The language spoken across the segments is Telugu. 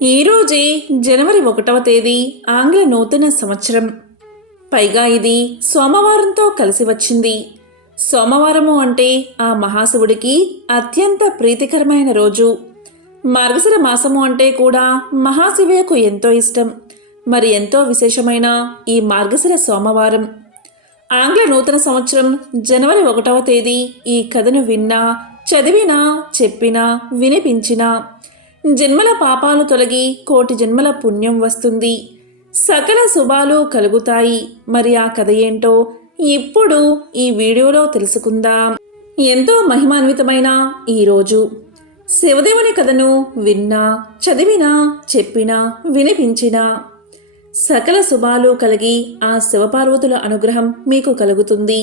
ఈరోజే జనవరి 1వ తేదీ ఆంగ్ల నూతన సంవత్సరం. పైగా ఇది సోమవారంతో కలిసి వచ్చింది. సోమవారము అంటే ఆ మహాశివుడికి అత్యంత ప్రీతికరమైన రోజు. మార్గశిర మాసము అంటే కూడా మహాశివయ్యకు ఎంతో ఇష్టం. మరి ఎంతో విశేషమైన ఈ మార్గశిర సోమవారం ఆంగ్ల నూతన సంవత్సరం జనవరి 1వ తేదీ ఈ కథను విన్నా, చదివినా, చెప్పినా, వినిపించినా జన్మల పాపాలు తొలగి కోటి జన్మల పుణ్యం వస్తుంది, సకల శుభాలు కలుగుతాయి. మరి ఆ కథ ఏంటో ఇప్పుడు ఈ వీడియోలో తెలుసుకుందాం. ఎంతో మహిమాన్వితమైన ఈరోజు శివదేవుని కథను విన్నా, చదివినా, చెప్పినా, వినిపించినా సకల శుభాలు కలిగి ఆ శివపార్వతుల అనుగ్రహం మీకు కలుగుతుంది.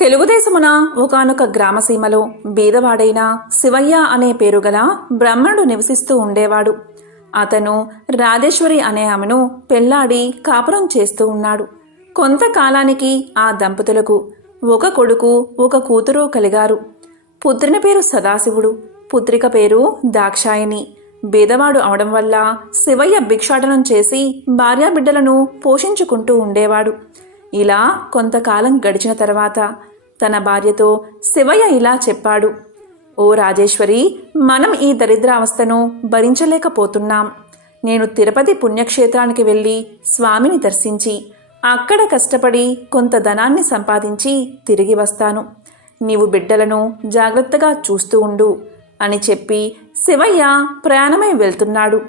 తెలుగుదేశమున ఒకానొక గ్రామసీమలో బీదవాడైన శివయ్య అనే పేరు గల బ్రాహ్మణుడు నివసిస్తూ ఉండేవాడు. అతను రాజేశ్వరి అనే ఆమెను పెళ్లాడి కాపురం చేస్తూ ఉన్నాడు. కొంతకాలానికి ఆ దంపతులకు ఒక కొడుకు, ఒక కూతురు కలిగారు. పుత్రుని పేరు సదాశివుడు, పుత్రిక పేరు దాక్షాయిని. బీదవాడు అవడం వల్ల శివయ్య భిక్షాటనం చేసి భార్యాబిడ్డలను పోషించుకుంటూ ఉండేవాడు. ఇలా కొంతకాలం గడిచిన తర్వాత తన భార్యతో శివయ్య ఇలా చెప్పాడు: ఓ రాజేశ్వరి, మనం ఈ దరిద్రావస్థను భరించలేకపోతున్నాం. నేను తిరుపతి పుణ్యక్షేత్రానికి వెళ్ళి స్వామిని దర్శించి అక్కడ కష్టపడి కొంత ధనాన్ని సంపాదించి తిరిగి వస్తాను. నీవు బిడ్డలను జాగ్రత్తగా చూస్తూ ఉండు అని చెప్పి శివయ్య ప్రయాణమై వెళ్తున్నాడు.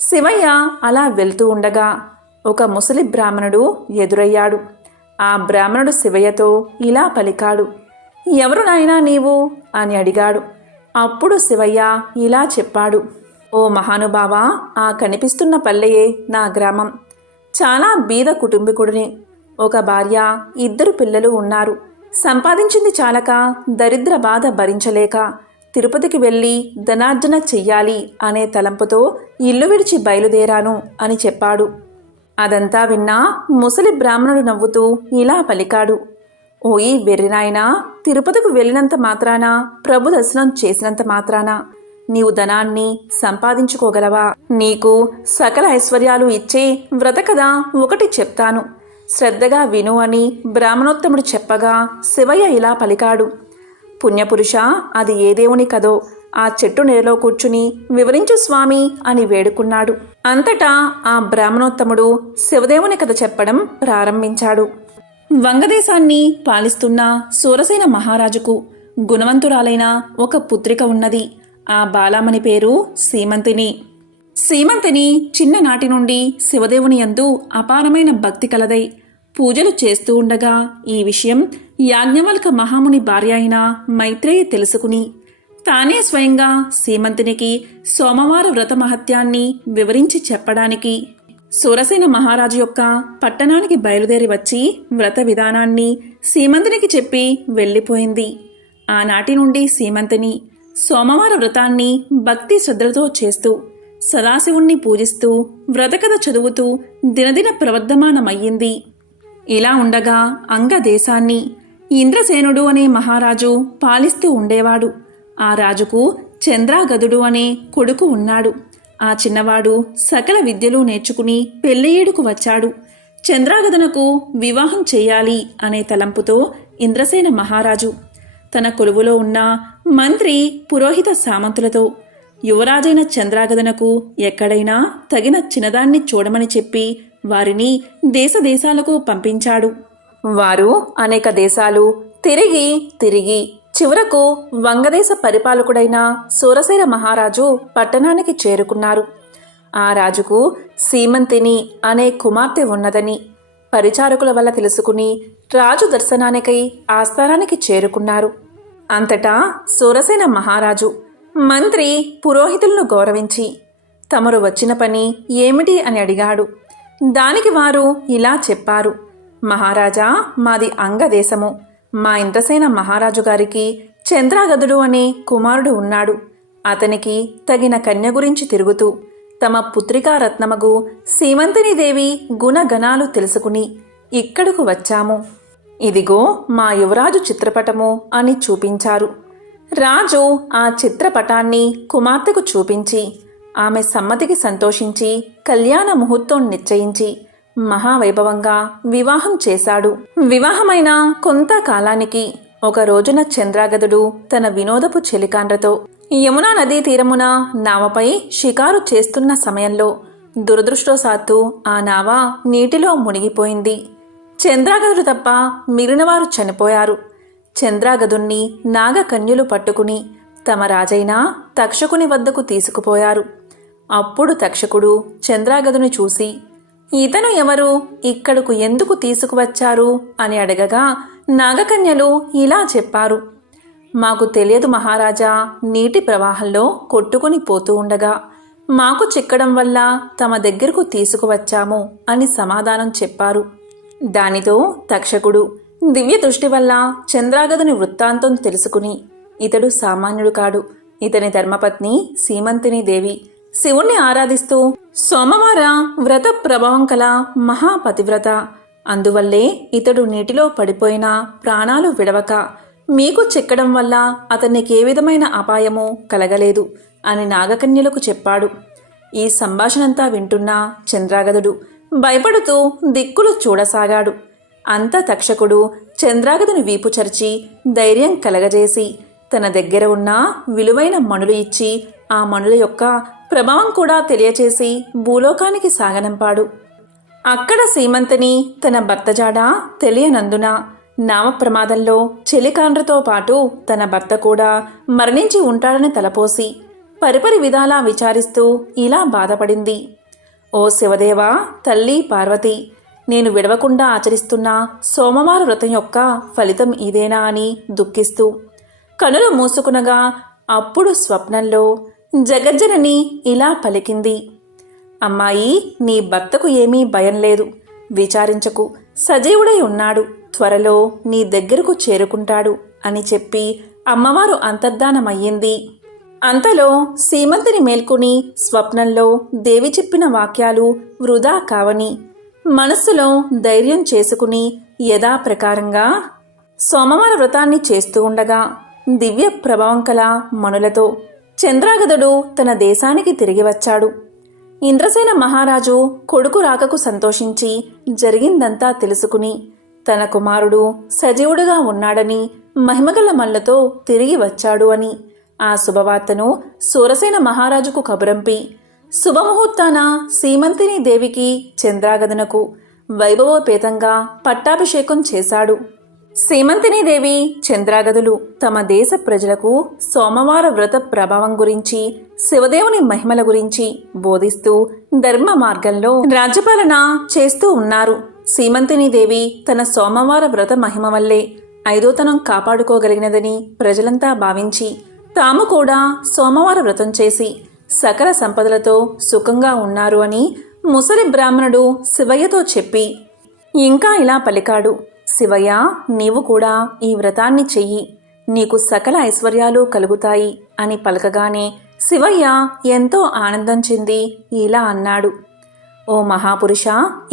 శివయ్య అలా వెళ్తూ ఉండగా ఒక ముసలి బ్రాహ్మణుడు ఎదురయ్యాడు. ఆ బ్రాహ్మణుడు శివయ్యతో ఇలా పలికాడు: ఎవరు నాయనా నీవు అని అడిగాడు. అప్పుడు శివయ్య ఇలా చెప్పాడు: ఓ మహానుభావా, ఆ కనిపిస్తున్న పల్లెయే నా గ్రామం. చాలా బీద కుటుంబీకుడిని. ఒక భార్య, 2 పిల్లలు ఉన్నారు. సంపాదించింది చాలక దరిద్ర బాధ భరించలేక తిరుపతికి వెళ్ళి ధనార్జన చెయ్యాలి అనే తలంపుతో ఇల్లు విడిచి బయలుదేరాను అని చెప్పాడు. అదంతా విన్నా ముసలి బ్రాహ్మణుడు నవ్వుతూ ఇలా పలికాడు: ఓయి వెర్రినాయనా, తిరుపతికి వెళ్ళినంత మాత్రాన, ప్రభు దర్శనం చేసినంత మాత్రాన నీవు ధనాన్ని సంపాదించుకోగలవా? నీకు సకల ఐశ్వర్యాలు ఇచ్చే వ్రత కథ ఒకటి చెప్తాను, శ్రద్ధగా విను అని బ్రాహ్మణోత్తముడు చెప్పగా శివయ్య ఇలా పలికాడు: పుణ్యపురుష, అది ఏ దేవుని కదో ఆ చెట్టు నీడలో కూర్చుని వివరించు స్వామి అని వేడుకున్నాడు. అంతటా ఆ బ్రాహ్మణోత్తముడు శివదేవుని కథ చెప్పడం ప్రారంభించాడు. వంగదేశాన్ని పాలిస్తున్న సూరసేన మహారాజుకు గుణవంతురాలైన ఒక పుత్రిక ఉన్నది. ఆ బాలామణి పేరు సీమంతిని. సీమంతిని చిన్ననాటి నుండి శివదేవుని యందు అపారమైన భక్తి కలదై పూజలు చేస్తూ ఉండగా ఈ విషయం యాజ్ఞవల్క మహాముని భార్య అయిన మైత్రేయి తెలుసుకుని తానే స్వయంగా సీమంతినికి సోమవార వ్రత మహత్యాన్ని వివరించి చెప్పడానికి సూరసేన మహారాజు యొక్క పట్టణానికి బయలుదేరి వచ్చి వ్రత విధానాన్ని సీమంతినికి చెప్పి వెళ్ళిపోయింది. ఆనాటి నుండి సీమంతిని సోమవార వ్రతాన్ని భక్తి శ్రద్ధలతో చేస్తూ సదాశివుణ్ణి పూజిస్తూ వ్రతకథ చదువుతూ దినదిన ప్రవర్ధమానమయ్యింది. ఇలా ఉండగా అంగదేశాన్ని ఇంద్రసేనుడు అనే మహారాజు పాలిస్తూ ఉండేవాడు. ఆ రాజుకు చంద్రాగదుడు అనే కొడుకు ఉన్నాడు. ఆ చిన్నవాడు సకల విద్యలు నేర్చుకుని పెళ్ళియేడుకు వచ్చాడు. చంద్రాగదునకు వివాహం చెయ్యాలి అనే తలంపుతో ఇంద్రసేన మహారాజు తన కొలువులో ఉన్న మంత్రి, పురోహిత సామంతులతో యువరాజైన చంద్రాగదునకు ఎక్కడైనా తగిన చిన్నదాన్ని చూడమని చెప్పి వారిని దేశదేశాలకు పంపించాడు. వారు అనేక దేశాలు తిరిగి చివరకు వంగదేశ పరిపాలకుడైన సూరసేన మహారాజు పట్టణానికి చేరుకున్నారు. ఆ రాజుకు సీమంతిని అనే కుమార్తె ఉన్నదని పరిచారకుల వల్ల తెలుసుకుని రాజు దర్శనానికై ఆస్థానానికి చేరుకున్నారు. అంతటా సూరసేన మహారాజు మంత్రి, పురోహితులను గౌరవించి తమరు వచ్చిన పని ఏమిటి అని అడిగాడు. దానికి వారు ఇలా చెప్పారు: మహారాజా, మాది అంగదేశము. మా ఇంద్రసేన మహారాజు గారికి చంద్రాగదుడు అనే కుమారుడు ఉన్నాడు. అతనికి తగిన కన్య గురించి తిరుగుతూ తమ పుత్రికా రత్నమగు సీమంతినీదేవి గుణగణాలు తెలుసుకుని ఇక్కడకు వచ్చాము. ఇదిగో మా యువరాజు చిత్రపటము అని చూపించారు. రాజు ఆ చిత్రపటాన్ని కుమార్తెకు చూపించి ఆమె సమ్మతికి సంతోషించి కళ్యాణ ముహూర్తం నిశ్చయించి మహావైభవంగా వివాహం చేశాడు. వివాహమైన కొంతకాలానికి ఒక రోజున చంద్రాగదుడు తన వినోదపు చెలికాండ్రతో యమునా నదీ తీరమున నావపై షికారు చేస్తున్న సమయంలో దురదృష్టవశాత్తు ఆ నావ నీటిలో మునిగిపోయింది. చంద్రాగదుడు తప్ప మిగిలినవారు చనిపోయారు. చంద్రాగదుణ్ణి నాగకన్యలు పట్టుకుని తమ రాజైన తక్షకుని వద్దకు తీసుకుపోయారు. అప్పుడు తక్షకుడు చంద్రాగదుని చూసి, ఇతను ఎవరు, ఇక్కడకు ఎందుకు తీసుకువచ్చారు అని అడగగా నాగకన్యలు ఇలా చెప్పారు, మాకు తెలియదు మహారాజా, నీటి ప్రవాహంలో కొట్టుకుని పోతూ ఉండగా మాకు చిక్కడం వల్ల తమ దగ్గరకు తీసుకువచ్చాము అని సమాధానం చెప్పారు. దానితో తక్షకుడు దివ్య దృష్టి వల్ల చంద్రాగదుని వృత్తాంతం తెలుసుకుని, ఇతడు సామాన్యుడు కాడు, ఇతని ధర్మపత్ని సీమంతిని దేవి శివుణ్ణి ఆరాధిస్తూ సోమవార వ్రత ప్రభావం కల మహాపతివ్రత, అందువల్లే ఇతడు నీటిలో పడిపోయినా ప్రాణాలు విడవక మీకు చిక్కడం వల్ల అతనికి ఏ విధమైన అపాయమూ కలగలేదు అని నాగకన్యలకు చెప్పాడు. ఈ సంభాషణంతా వింటున్న చంద్రాగదుడు భయపడుతూ దిక్కులు చూడసాగాడు. అంత తక్షకుడు చంద్రాగదుని వీపు చరిచి ధైర్యం కలగజేసి తన దగ్గర ఉన్న విలువైన మణులు ఇచ్చి ఆ మణుల యొక్క ప్రభావం కూడా తెలియచేసి భూలోకానికి సాగనంపాడు. అక్కడ సీమంతిని తన భర్త జాడ తెలియనందున నామ ప్రమాదంలో చెలికాండ్రతో పాటు తన భర్త కూడా మరణించి ఉంటాడని తలపోసి పరిపరి విధాలా విచారిస్తూ ఇలా బాధపడింది. ఓ శివదేవా, తల్లి పార్వతి, నేను విడవకుండా ఆచరిస్తున్న సోమవార వ్రతం యొక్క ఫలితం ఇదేనా అని దుఃఖిస్తూ కనులు మూసుకునగా అప్పుడు స్వప్నంలో జగజ్జనని ఇలా పలికింది, అమ్మాయి, నీ భర్తకు ఏమీ భయం లేదు, విచారించకు, సజీవుడై ఉన్నాడు, త్వరలో నీ దగ్గరకు చేరుకుంటాడు అని చెప్పి అమ్మవారు అంతర్ధానమయ్యింది. అంతలో సీమంతిని మేల్కొని స్వప్నంలో దేవి చెప్పిన వాక్యాలు వృధా కావని మనస్సులో ధైర్యం చేసుకుని యథాప్రకారంగా సోమవార వ్రతాన్ని చేస్తూ ఉండగా దివ్య ప్రభావం కల మణులతో చంద్రాగదుడు తన దేశానికి తిరిగి వచ్చాడు. ఇంద్రసేన మహారాజు కొడుకు రాకకు సంతోషించి జరిగిందంతా తెలుసుకుని తన కుమారుడు సజీవుడుగా ఉన్నాడని మహిమగల మల్లతో తిరిగి వచ్చాడు అని ఆ శుభవార్తను సూరసేన మహారాజుకు కబురంపి శుభముహూర్తాన సీమంతిని దేవికి చంద్రాగదునకు వైభవోపేతంగా పట్టాభిషేకం చేశాడు. సీమంతిని దేవి చంద్రాగదులు తమ దేశ ప్రజలకు సోమవార వ్రత ప్రభావం గురించి, శివదేవుని మహిమల గురించి బోధిస్తూ ధర్మ మార్గంలో రాజ్యపాలన చేస్తూ ఉన్నారు. సీమంతిని దేవి తన సోమవార వ్రత మహిమ వల్లే ఐదోతనం కాపాడుకోగలిగినదని ప్రజలంతా భావించి తాము కూడా సోమవార వ్రతం చేసి సకల సంపదలతో సుఖంగా ఉన్నారు అని ముసలి బ్రాహ్మణుడు శివయ్యతో చెప్పి ఇంకా ఇలా పలికాడు, శివయ్య, నీవు కూడా ఈ వ్రతాన్ని చెయ్యి, నీకు సకల ఐశ్వర్యాలు కలుగుతాయి అని పలకగానే శివయ్య ఎంతో ఆనందం చెంది ఇలా అన్నాడు, ఓ మహాపురుష,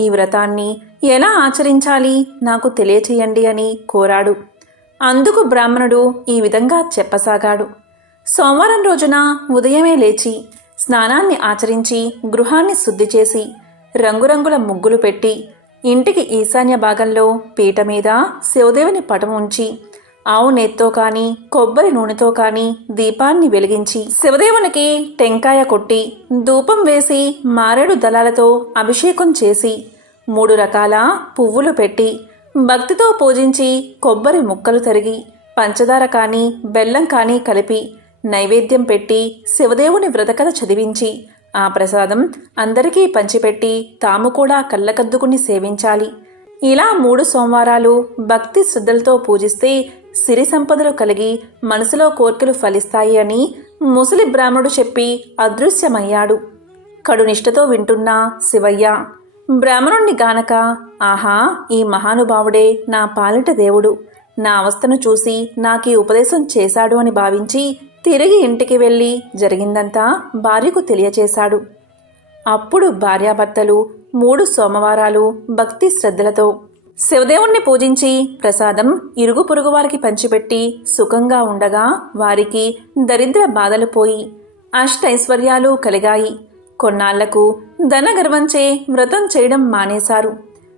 ఈ వ్రతాన్ని ఎలా ఆచరించాలి నాకు తెలియచేయండి అని కోరాడు. అందుకు బ్రాహ్మణుడు ఈ విధంగా చెప్పసాగాడు. సోమవారం రోజున ఉదయమే లేచి స్నానాన్ని ఆచరించి గృహాన్ని శుద్ధి చేసి రంగురంగుల ముగ్గులు పెట్టి ఇంటికి ఈశాన్య భాగంలో పీట మీద శివదేవుని పటం ఉంచి ఆవు నెత్తో కానీ కొబ్బరి నూనెతో కానీ దీపాన్ని వెలిగించి శివదేవునికి టెంకాయ కొట్టి ధూపం వేసి మారేడు దళాలతో అభిషేకం చేసి 3 రకాల పువ్వులు పెట్టి భక్తితో పూజించి కొబ్బరి ముక్కలు తరిగి పంచదార కానీ బెల్లం కానీ కలిపి నైవేద్యం పెట్టి శివదేవుని వ్రతకథ చదివించి ఆ ప్రసాదం అందరికీ పంచిపెట్టి తాము కూడా కళ్ళకద్దుకుని సేవించాలి. ఇలా 3 సోమవారాలు భక్తి శ్రద్ధలతో పూజిస్తే సిరి సంపదలు కలిగి మనసులో కోర్కెలు ఫలిస్తాయి అని ముసలి బ్రాహ్మణుడు చెప్పి అదృశ్యమయ్యాడు. కడునిష్టతో వింటున్న శివయ్య బ్రాహ్మణుణ్ణి గానక, ఆహా, ఈ మహానుభావుడే నా పాలిట దేవుడు, నా అవస్థను చూసి నాకీ ఉపదేశం చేశాడు అని భావించి తిరిగి ఇంటికి వెళ్ళి జరిగిందంతా భార్యకు తెలియచేశాడు. అప్పుడు భార్యాభర్తలు 3 సోమవారాలు భక్తి శ్రద్ధలతో శివదేవుణ్ణి పూజించి ప్రసాదం ఇరుగు పొరుగు వారికి పంచిపెట్టి సుఖంగా ఉండగా వారికి దరిద్ర బాధలు పోయి అష్టైశ్వర్యాలు కలిగాయి. కొన్నాళ్లకు ధనగర్వంచే వ్రతం చేయడం మానేశారు.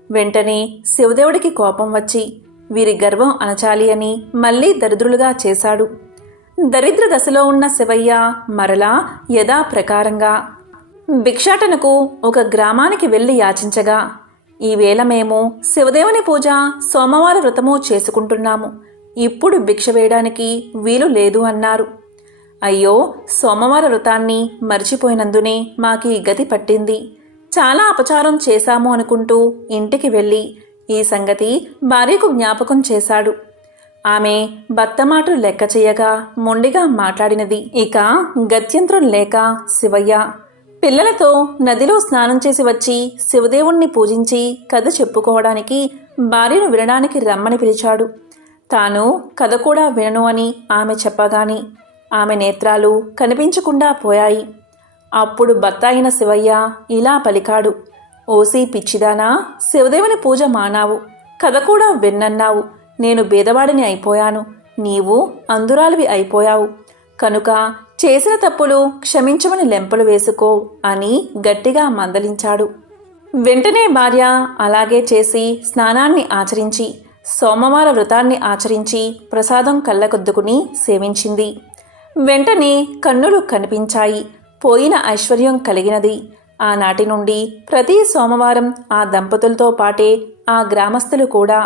వెంటనే శివదేవుడికి కోపం వచ్చి వీరి గర్వం అణచాలి అని మళ్లీ దరిద్రులుగా చేశాడు. దరిద్ర దశలో ఉన్న శివయ్య మరలా యథాప్రకారంగా భిక్షాటనకు ఒక గ్రామానికి వెళ్లి యాచించగా, ఈవేళ మేము శివదేవుని పూజ, సోమవార వ్రతము చేసుకుంటున్నాము. ఇప్పుడు భిక్ష వేయడానికి వీలు లేదు అన్నారు. అయ్యో, సోమవార వ్రతాన్ని మర్చిపోయినందునే మాకీ గతి పట్టింది. చాలా అపచారం చేశాము అనుకుంటూ ఇంటికి వెళ్ళి ఈ సంగతి భార్యకు జ్ఞాపకం చేశాడు. ఆమె భర్త మాటలు లెక్క చేయగా మొండిగా మాట్లాడినది. ఇక గత్యంతరం లేక శివయ్య పిల్లలతో నదిలో స్నానం చేసి వచ్చి శివదేవుణ్ణి పూజించి కథ చెప్పుకోవడానికి భార్యను వినడానికి రమ్మని పిలిచాడు. తాను కథ కూడా వినను అని ఆమె చెప్పగానే ఆమె నేత్రాలు కనిపించకుండా పోయాయి. అప్పుడు భర్త అయిన శివయ్య ఇలా పలికాడు. ఓసి పిచ్చిదానా, శివదేవుని పూజ మానావు, కథ కూడా విన్నన్నావు. నేను బీదవాడిని అయిపోయాను, నీవు అందురాలివి అయిపోయావు. కనుక చేసిన తప్పులు క్షమించమని లెంపలు వేసుకో అని గట్టిగా మందలించాడు. వెంటనే భార్య అలాగే చేసి స్నానాన్ని ఆచరించి సోమవార వ్రతాన్ని ఆచరించి ప్రసాదం కళ్ళకొద్దుకుని సేవించింది. వెంటనే కన్నులు కనిపించాయి. పోయిన ఐశ్వర్యం కలిగినది. ఆనాటి నుండి ప్రతి సోమవారం ఆ దంపతులతో పాటే ఆ గ్రామస్తులు కూడా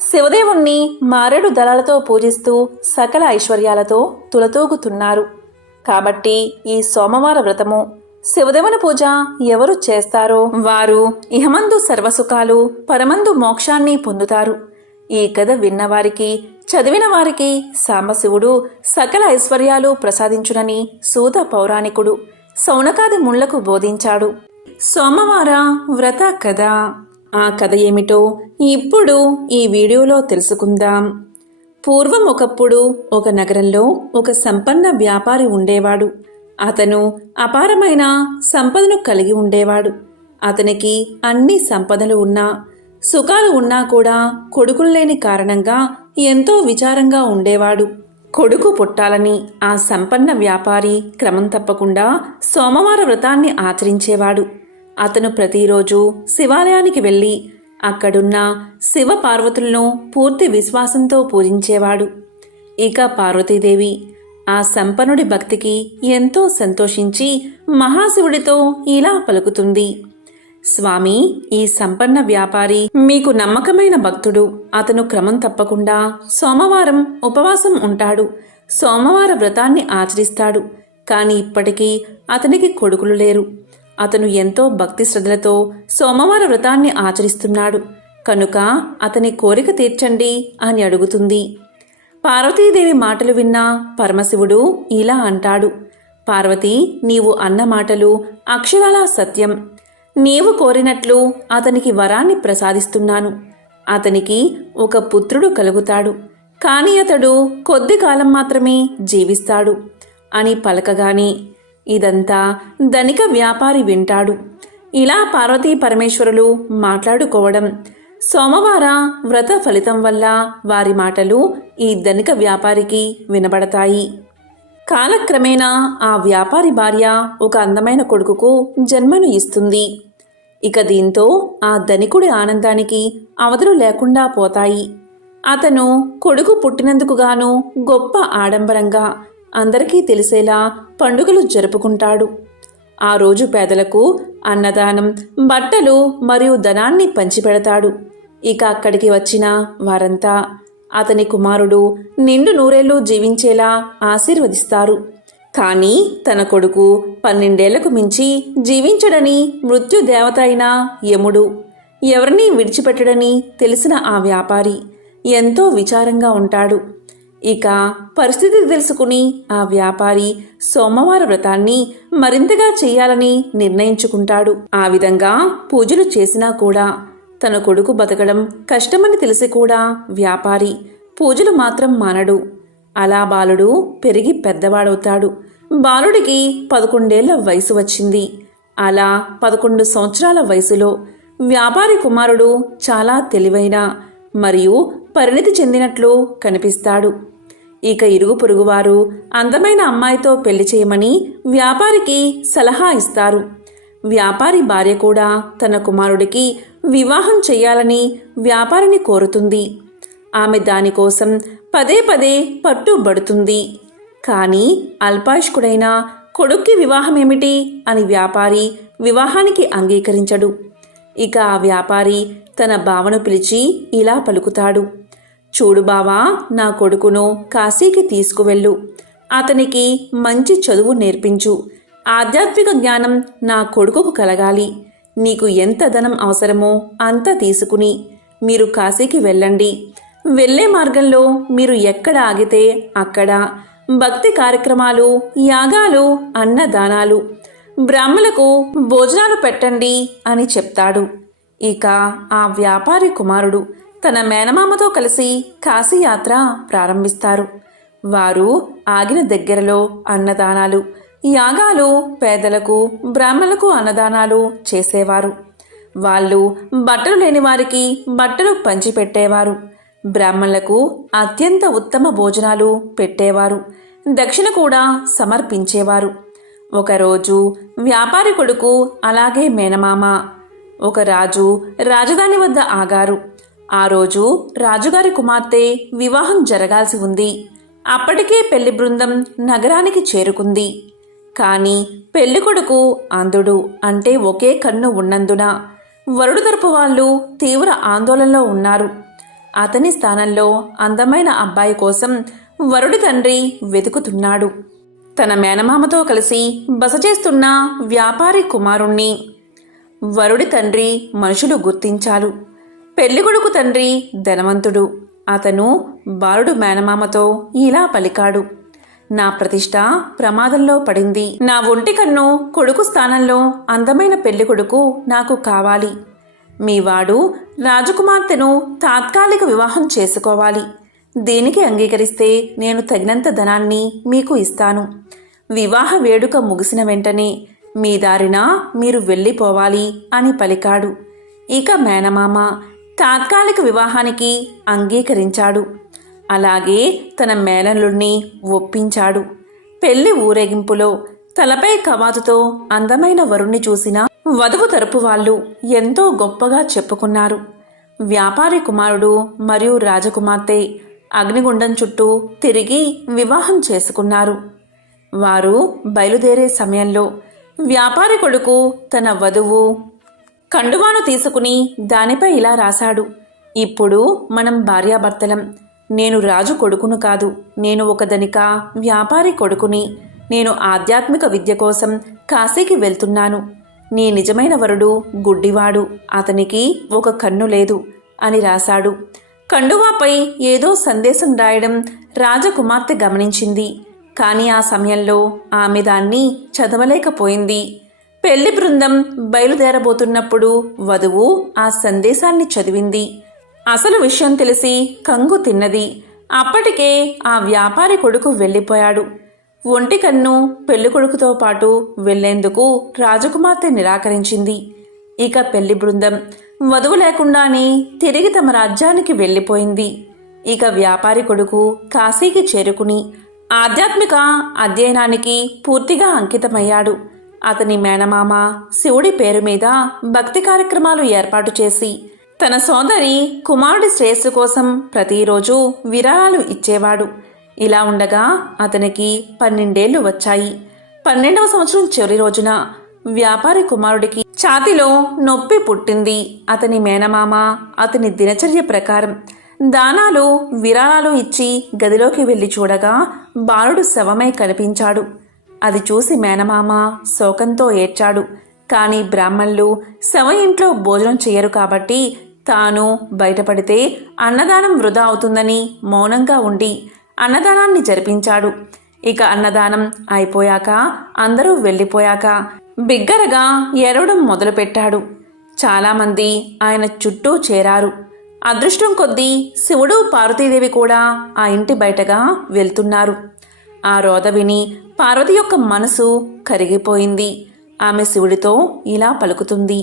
శివదేవుణ్ణి మారేడు దళాలతో పూజిస్తూ సకల ఐశ్వర్యాలతో తులతూగుతున్నారు. కాబట్టి ఈ సోమవార వ్రతము, శివదేవుని పూజ ఎవరు చేస్తారో వారు ఇహమందు సర్వసుఖాలు, పరమందు మోక్షాన్ని పొందుతారు. ఈ కథ విన్నవారికి, చదివిన వారికి సాంబశివుడు సకల ఐశ్వర్యాలు ప్రసాదించునని సూత పౌరాణికుడు శౌనకాది ముళ్లకు బోధించాడు. సోమవార వ్రత కథ. ఆ కథ ఏమిటో ఇప్పుడు ఈ వీడియోలో తెలుసుకుందాం. పూర్వం ఒకప్పుడు ఒక నగరంలో ఒక సంపన్న వ్యాపారి ఉండేవాడు. అతను అపారమైన సంపదను కలిగి ఉండేవాడు. అతనికి అన్ని సంపదలు ఉన్నా, సుఖాలు ఉన్నా కూడా కొడుకులు లేని కారణంగా ఎంతో విచారంగా ఉండేవాడు. కొడుకు పుట్టాలని ఆ సంపన్న వ్యాపారి క్రమం తప్పకుండా సోమవార వ్రతాన్ని ఆచరించేవాడు. అతను ప్రతిరోజు శివాలయానికి వెళ్ళి అక్కడున్న శివ పార్వతులను పూర్తి విశ్వాసంతో పూజించేవాడు. ఇక పార్వతీదేవి ఆ సంపన్నుడి భక్తికి ఎంతో సంతోషించి మహాశివుడితో ఇలా పలుకుతుంది. స్వామి, ఈ సంపన్న వ్యాపారి మీకు నమ్మకమైన భక్తుడు. అతను క్రమం తప్పకుండా సోమవారం ఉపవాసం ఉంటాడు, సోమవార వ్రతాన్ని ఆచరిస్తాడు. కాని ఇప్పటికీ అతనికి కొడుకులు లేరు. అతను ఎంతో భక్తి శ్రద్ధలతో సోమవార వ్రతాన్ని ఆచరిస్తున్నాడు. కనుక అతని కోరిక తీర్చండి అని అడుగుతుంది. పార్వతీదేవి మాటలు విన్న పరమశివుడు ఇలా అంటాడు. పార్వతి, నీవు అన్న మాటలు అక్షరాలా సత్యం. నీవు కోరినట్లు అతనికి వరాన్ని ప్రసాదిస్తున్నాను. అతనికి ఒక పుత్రుడు కలుగుతాడు. కాని అతడు కొద్ది కాలం మాత్రమే జీవిస్తాడు అని పలకగానే ఇదంతా ధనిక వ్యాపారి వింటాడు. ఇలా పార్వతీ పరమేశ్వరులు మాట్లాడుకోవడం, సోమవార వ్రత ఫలితం వల్ల వారి మాటలు ఈ ధనిక వ్యాపారికి వినబడతాయి. కాలక్రమేణా ఆ వ్యాపారి భార్య ఒక అందమైన కొడుకుకు జన్మను ఇస్తుంది. ఇక దీంతో ఆ ధనికుడి ఆనందానికి అవధులు లేకుండా పోతాయి. అతను కొడుకు పుట్టినందుకు గాను గొప్ప ఆడంబరంగా అందరికీ తెలిసేలా పండుగలు జరుపుకుంటాడు. ఆ రోజు పేదలకు అన్నదానం, బట్టలు మరియు ధనాన్ని పంచిపెడతాడు. ఇక అక్కడికి వచ్చిన వారంతా అతని కుమారుడు నిండు నూరేళ్లు జీవించేలా ఆశీర్వదిస్తారు. కానీ తన కొడుకు 12 ఏళ్లకు మించి జీవించడని మృత్యుదేవత అయిన యముడు ఎవరినీ విడిచిపెట్టడని తెలిసిన ఆ వ్యాపారి ఎంతో విచారంగా ఉంటాడు. ఇక పరిస్థితి తెలుసుకుని ఆ వ్యాపారి సోమవార వ్రతాన్ని మరింతగా చేయాలని నిర్ణయించుకుంటాడు. ఆ విధంగా పూజలు చేసినా కూడా తన కొడుకు బతకడం కష్టమని తెలిసి కూడా వ్యాపారి పూజలు మాత్రం మానడు. అలా బాలుడు పెరిగి పెద్దవాడవుతాడు. బాలుడికి 11 ఏళ్ల వయసు వచ్చింది. అలా 11 సంవత్సరాల వయసులో వ్యాపారి కుమారుడు చాలా తెలివైన మరియు పరిణితి చెందినట్లు కనిపిస్తాడు. ఇక ఇరుగు పొరుగువారు అందమైన అమ్మాయితో పెళ్లి చేయమని వ్యాపారికి సలహా ఇస్తారు. వ్యాపారి భార్య కూడా తన కుమారుడికి వివాహం చెయ్యాలని వ్యాపారిని కోరుతుంది. ఆమె దానికోసం పదే పదే పట్టుబడుతుంది. కానీ అల్పాయుష్కుడైన కొడుక్కి వివాహమేమిటి అని వ్యాపారి వివాహానికి అంగీకరించడు. ఇక ఆ వ్యాపారి తన బావను పిలిచి ఇలా పలుకుతాడు: చూడు బావా, నా కొడుకును కాశీకి తీసుకువెళ్ళు. అతనికి మంచి చదువు నేర్పించు. ఆధ్యాత్మిక జ్ఞానం నా కొడుకుకు కలగాలి. నీకు ఎంత ధనం అవసరమో అంత తీసుకుని మీరు కాశీకి వెళ్ళండి. వెళ్ళే మార్గంలో మీరు ఎక్కడ ఆగితే అక్కడ భక్తి కార్యక్రమాలు, యాగాలు, అన్నదానాలు, బ్రాహ్మలకు భోజనాలు పెట్టండి అని చెప్తాడు. ఇక ఆ వ్యాపారి కుమారుడు తన మేనమామతో కలిసి కాశీయాత్ర ప్రారంభిస్తారు. వారు ఆగిన దగ్గరలో అన్నదానాలు, యాగాలు, పేదలకు, బ్రాహ్మణులకు అన్నదానాలు చేసేవారు. వాళ్ళు బట్టలు లేని వారికి బట్టలు పంచిపెట్టేవారు. బ్రాహ్మణులకు అత్యంత ఉత్తమ భోజనాలు పెట్టేవారు. దక్షిణ కూడా సమర్పించేవారు. ఒకరోజు వ్యాపారి కొడుకు అలాగే మేనమామ ఒక రాజు రాజధాని వద్ద ఆగారు. ఆ రోజు రాజుగారి కుమార్తె వివాహం జరగాల్సి ఉంది. అప్పటికే పెళ్లి బృందం నగరానికి చేరుకుంది. కానీ పెళ్లికొడుకు అంధుడు, అంటే ఒకే కన్ను ఉన్నందున వరుడు తరపు వాళ్ళు తీవ్ర ఆందోళనలో ఉన్నారు. అతని స్థానంలో అందమైన అబ్బాయి కోసం వరుడి తండ్రి వెతుకుతున్నాడు. తన మేనమామతో కలిసి బస చేస్తున్న వ్యాపారి కుమారుణ్ణి వరుడి తండ్రి మనుషులు గుర్తించారు. పెళ్లికొడుకు తండ్రి ధనవంతుడు. అతను బాలుడు మేనమామతో ఇలా పలికాడు: నా ప్రతిష్ట ప్రమాదంలో పడింది. నా ఒంటి కన్ను కొడుకు స్థానంలో అందమైన పెళ్లికొడుకు నాకు కావాలి. మీవాడు రాజకుమార్తెను తాత్కాలిక వివాహం చేసుకోవాలి. దీనికి అంగీకరిస్తే నేను తగినంత ధనాన్ని మీకు ఇస్తాను. వివాహ వేడుక ముగిసిన వెంటనే మీ దారిన మీరు వెళ్ళిపోవాలి అని పలికాడు. ఇక మేనమామ తాత్కాలిక వివాహానికి అంగీకరించాడు. అలాగే తన మేనల్లుణ్ణి ఒప్పించాడు. పెళ్లి ఊరేగింపులో తలపై కవాతుతో అందమైన వరుణ్ణి చూసిన వధువు తరపు వాళ్ళు ఎంతో గొప్పగా చెప్పుకున్నారు. వ్యాపారి కుమారుడు మరియు రాజకుమార్తె అగ్నిగుండం చుట్టూ తిరిగి వివాహం చేసుకున్నారు. వారు బయలుదేరే సమయంలో వ్యాపారి కొడుకు తన వధువు కండువాను తీసుకుని దానిపై ఇలా రాశాడు: ఇప్పుడు మనం భార్యాభర్తలం. నేను రాజు కొడుకును కాదు. నేను ఒక ధనిక వ్యాపారి కొడుకుని. నేను ఆధ్యాత్మిక విద్య కోసం కాశీకి వెళ్తున్నాను. నీ నిజమైన వరుడు గుడ్డివాడు. అతనికి ఒక కన్ను లేదు అని రాశాడు. కండువాపై ఏదో సందేశం రాయడం రాజకుమార్తె గమనించింది. కానీ ఆ సమయంలో ఆమె దాన్ని చదవలేకపోయింది. పెళ్లి బృందం బయలుదేరబోతున్నప్పుడు వధువు ఆ సందేశాన్ని చదివింది. అసలు విషయం తెలిసి కంగు తిన్నది. అప్పటికే ఆ వ్యాపారి కొడుకు వెళ్ళిపోయాడు. ఒంటి కన్ను పెళ్ళికొడుకుతో పాటు వెళ్లేందుకు రాజకుమార్తె నిరాకరించింది. ఇక పెళ్లి బృందం వధువు లేకుండానే తిరిగి తమ రాజ్యానికి వెళ్ళిపోయింది. ఇక వ్యాపారి కొడుకు కాశీకి చేరుకుని ఆధ్యాత్మిక అధ్యయనానికి పూర్తిగా అంకితమయ్యాడు. అతని మేనమామ శివుడి పేరు మీద భక్తి కార్యక్రమాలు ఏర్పాటు చేసి తన సోదరి కుమారుడి శ్రేయస్సు కోసం ప్రతిరోజు విరాళాలు ఇచ్చేవాడు. ఇలా ఉండగా అతనికి 12 ఏళ్లు వచ్చాయి. 12వ సంవత్సరం చివరి రోజున వ్యాపారి కుమారుడికి ఛాతీలో నొప్పి పుట్టింది. అతని మేనమామ అతని దినచర్య ప్రకారం దానాలు, విరాళాలు ఇచ్చి గదిలోకి వెళ్లి చూడగా బాలుడు శవమై కనిపించాడు. అది చూసి మేనమామ శోకంతో ఏడ్చాడు. కానీ బ్రాహ్మణులు శవ ఇంట్లో భోజనం చేయరు కాబట్టి తాను బయటపడితే అన్నదానం వృధా అవుతుందని మౌనంగా ఉండి అన్నదానాన్ని జరిపించాడు. ఇక అన్నదానం అయిపోయాక అందరూ వెళ్ళిపోయాక బిగ్గరగా ఏడవడం మొదలుపెట్టాడు. చాలామంది ఆయన చుట్టూ చేరారు. అదృష్టం కొద్దీ శివుడు, పార్వతీదేవి కూడా ఆ ఇంటి బయటగా వెళ్తున్నారు. ఆ రోద విని పార్వతి యొక్క మనసు కరిగిపోయింది. ఆమె శివుడితో ఇలా పలుకుతుంది: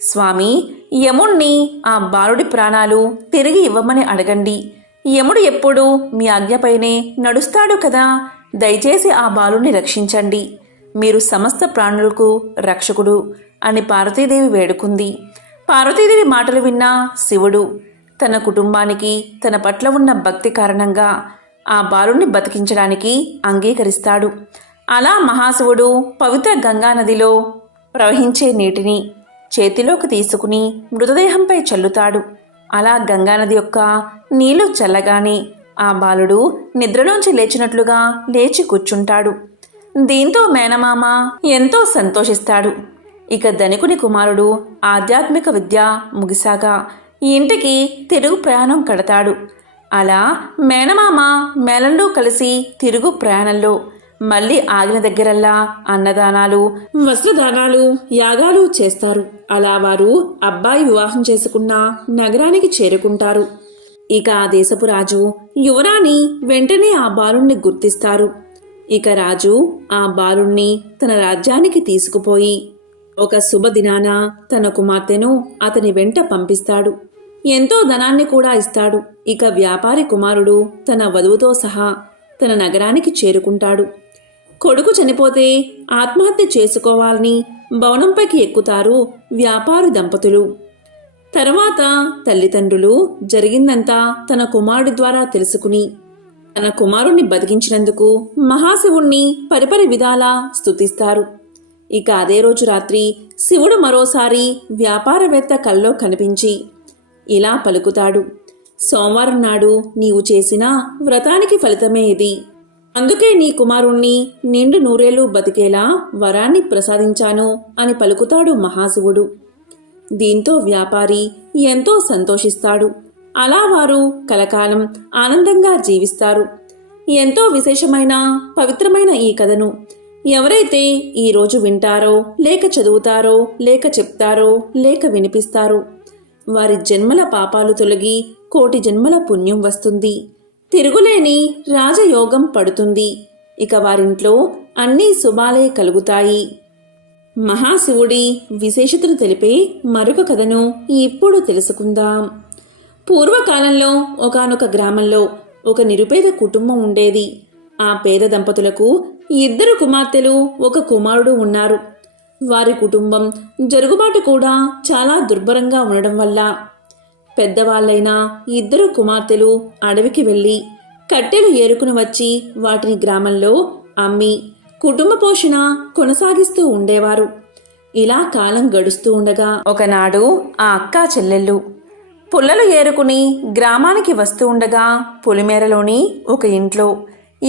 స్వామి, యముణ్ణి ఆ బాలుడి ప్రాణాలు తిరిగి ఇవ్వమని అడగండి. యముడు ఎప్పుడూ మీ ఆజ్ఞపైనే నడుస్తాడు కదా, దయచేసి ఆ బాలుని రక్షించండి. మీరు సమస్త ప్రాణులకు రక్షకుడు అని పార్వతీదేవి వేడుకుంది. పార్వతీదేవి మాటలు విన్న శివుడు తన కుటుంబానికి తన పట్ల ఉన్న భక్తి కారణంగా ఆ బాలుని బతికించడానికి అంగీకరిస్తాడు. అలా మహాశివుడు పవిత్ర గంగానదిలో ప్రవహించే నీటిని చేతిలోకి తీసుకుని మృతదేహంపై చల్లుతాడు. అలా గంగానది యొక్క నీళ్లు చల్లగానే ఆ బాలుడు నిద్రలోంచి లేచినట్లుగా లేచి కూర్చుంటాడు. దీంతో మేనమామ ఎంతో సంతోషిస్తాడు. ఇక ధనికుని కుమారుడు ఆధ్యాత్మిక విద్య ముగిసాక ఇంటికి తిరుగు ప్రయాణం కడతాడు. అలా మేనమామ మేళంలో కలిసి తిరుగు ప్రయాణంలో మళ్ళీ ఆగిన దగ్గరల్లా అన్నదానాలు, వస్త్రదానాలు, యాగాలు చేస్తారు. అలా వారు అబ్బాయి వివాహం చేసుకున్న నగరానికి చేరుకుంటారు. ఇక ఆ దేశపు రాజు యువరాణి వెంటనే ఆ బాలుణ్ణి గుర్తిస్తారు. ఇక రాజు ఆ బాలుణ్ణి తన రాజ్యానికి తీసుకుపోయి ఒక శుభదినాన తన కుమార్తెను అతని వెంట పంపిస్తాడు. ఎంతో ధనాన్ని కూడా ఇస్తాడు. ఇక వ్యాపారి కుమారుడు తన వధువుతో సహా తన నగరానికి చేరుకుంటాడు. కొడుకు చనిపోతే ఆత్మహత్య చేసుకోవాలని భవనంపైకి ఎక్కుతారు వ్యాపారి దంపతులు. తర్వాత తల్లిదండ్రులు జరిగిందంతా తన కుమారుడి ద్వారా తెలుసుకుని తన కుమారుణ్ణి బతికించినందుకు మహాశివుణ్ణి పరిపరి విధాలా స్తుతిస్తారు. ఇక అదే రోజు రాత్రి శివుడు మరోసారి వ్యాపారవేత్త కల్లో కనిపించి ఇలా పలుకుతాడు: సోమవారం నాడు నీవు చేసిన వ్రతానికి ఫలితమే ఇది. అందుకే నీ కుమారుణ్ణి నిండు నూరేళ్లు బతికేలా వరాన్ని ప్రసాదించాను అని పలుకుతాడు మహాశివుడు. దీంతో వ్యాపారి ఎంతో సంతోషిస్తాడు. అలా వారు కలకాలం ఆనందంగా జీవిస్తారు. ఎంతో విశేషమైన పవిత్రమైన ఈ కథను ఎవరైతే ఈరోజు వింటారో, లేక చదువుతారో, లేక చెప్తారో, లేక వినిపిస్తారో వారి జన్మల పాపాలు తొలగి కోటి జన్మల పుణ్యం వస్తుంది. తిరుగులేని రాజయోగం పడుతుంది. ఇక వారింట్లో అన్నీ శుభాలే కలుగుతాయి. మహాశివుడి విశేషతను తెలిపే మరొక కథను ఇప్పుడు తెలుసుకుందాం. పూర్వకాలంలో ఒకానొక గ్రామంలో ఒక నిరుపేద కుటుంబం ఉండేది. ఆ పేద దంపతులకు 2 కుమార్తెలు, 1 కుమారుడు ఉన్నారు. వారి కుటుంబం జరుగుబాటు కూడా చాలా దుర్భరంగా ఉండడం వల్ల పెద్దవాళ్ళైన 2 కుమార్తెలు అడవికి వెళ్ళి కట్టెలు ఏరుకుని వచ్చి వాటిని గ్రామంలో అమ్మి కుటుంబ పోషణ కొనసాగిస్తూ ఉండేవారు. ఇలా కాలం గడుస్తూ ఉండగా ఒకనాడు ఆ అక్కా చెల్లెళ్ళు పుల్లలు ఏరుకుని గ్రామానికి వస్తూ ఉండగా పొలిమేరలోని ఒక ఇంట్లో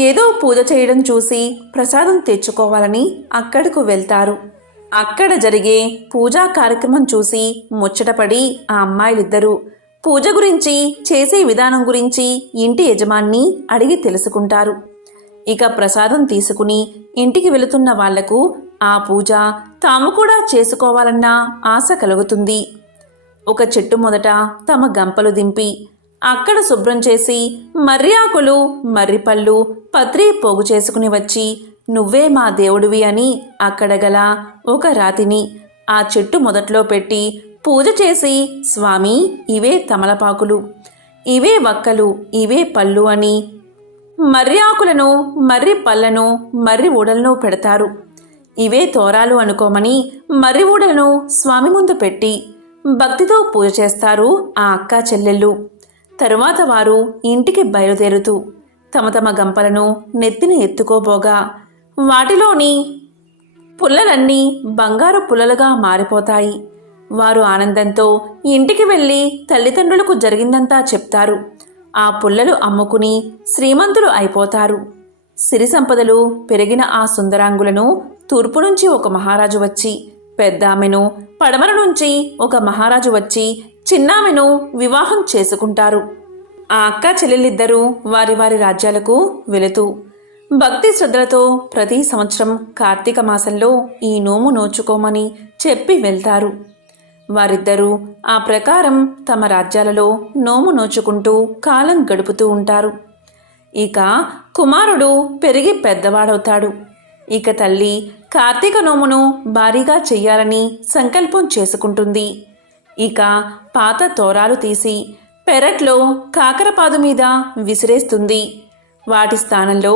ఏదో పూజ చేయడం చూసి ప్రసాదం తెచ్చుకోవాలని అక్కడకు వెళ్తారు. అక్కడ జరిగే పూజా కార్యక్రమం చూసి ముచ్చటపడి ఆ అమ్మాయిలిద్దరూ పూజ గురించి, చేసే విధానం గురించి ఇంటి యజమాన్ని అడిగి తెలుసుకుంటారు. ఇక ప్రసాదం తీసుకుని ఇంటికి వెళుతున్న వాళ్లకు ఆ పూజ తాము కూడా చేసుకోవాలన్న ఆశ కలుగుతుంది. ఒక చెట్టు మొదట తమ గంపలు దింపి అక్కడ శుభ్రం చేసి మర్రి ఆకులు, మర్రిపళ్ళు, పత్రి పోగు చేసుకుని వచ్చి నువ్వే మా దేవుడివి అని అక్కడ గల ఒక రాతిని ఆ చెట్టు మొదట్లో పెట్టి పూజ చేసి, స్వామి ఇవే తమలపాకులు, ఇవే వక్కలు, ఇవే పళ్ళు అని మర్రి ఆకులను, మర్రి పళ్ళను, మర్రి ఊడలను పెడతారు. ఇవే తోరాలు అనుకోమని మర్రి ఊడలను స్వామి ముందు పెట్టి భక్తితో పూజ చేస్తారు ఆ అక్కా చెల్లెళ్ళు. తరువాత వారు ఇంటికి బయలుదేరుతూ తమ తమ గంపలను నెత్తిన ఎత్తుకోబోగా వాటిలోని పుల్లలన్నీ బంగారు పుల్లలుగా మారిపోతాయి. వారు ఆనందంతో ఇంటికి వెళ్ళి తల్లిదండ్రులకు జరిగిందంతా చెప్తారు. ఆ పుల్లలు అమ్ముకుని శ్రీమంతులు అయిపోతారు. సిరి సంపదలు పెరిగిన ఆ సుందరాంగులను తూర్పు నుంచి ఒక మహారాజు వచ్చి, పెద్దామెను పడమర నుంచి ఒక మహారాజు వచ్చి చిన్నామెను వివాహం చేసుకుంటారు. ఆ అక్కా చెల్లెలిద్దరూ వారి వారి రాజ్యాలకు వెళుతూ భక్తి శ్రద్ధలతో ప్రతి సంవత్సరం కార్తీక మాసంలో ఈ నోము నోచుకోమని చెప్పి వెళ్తారు. వారిద్దరూ ఆ ప్రకారం తమ రాజ్యాలలో నోము నోచుకుంటూ కాలం గడుపుతూ ఉంటారు. ఇక కుమారుడు పెరిగి పెద్దవాడవుతాడు. ఇక తల్లి కార్తీక నోమును భారీగా చెయ్యాలని సంకల్పం చేసుకుంటుంది. ఇక పాత తోరాలు తీసి పెరట్లో కాకరపాదు మీద విసిరేస్తుంది. వాటి స్థానంలో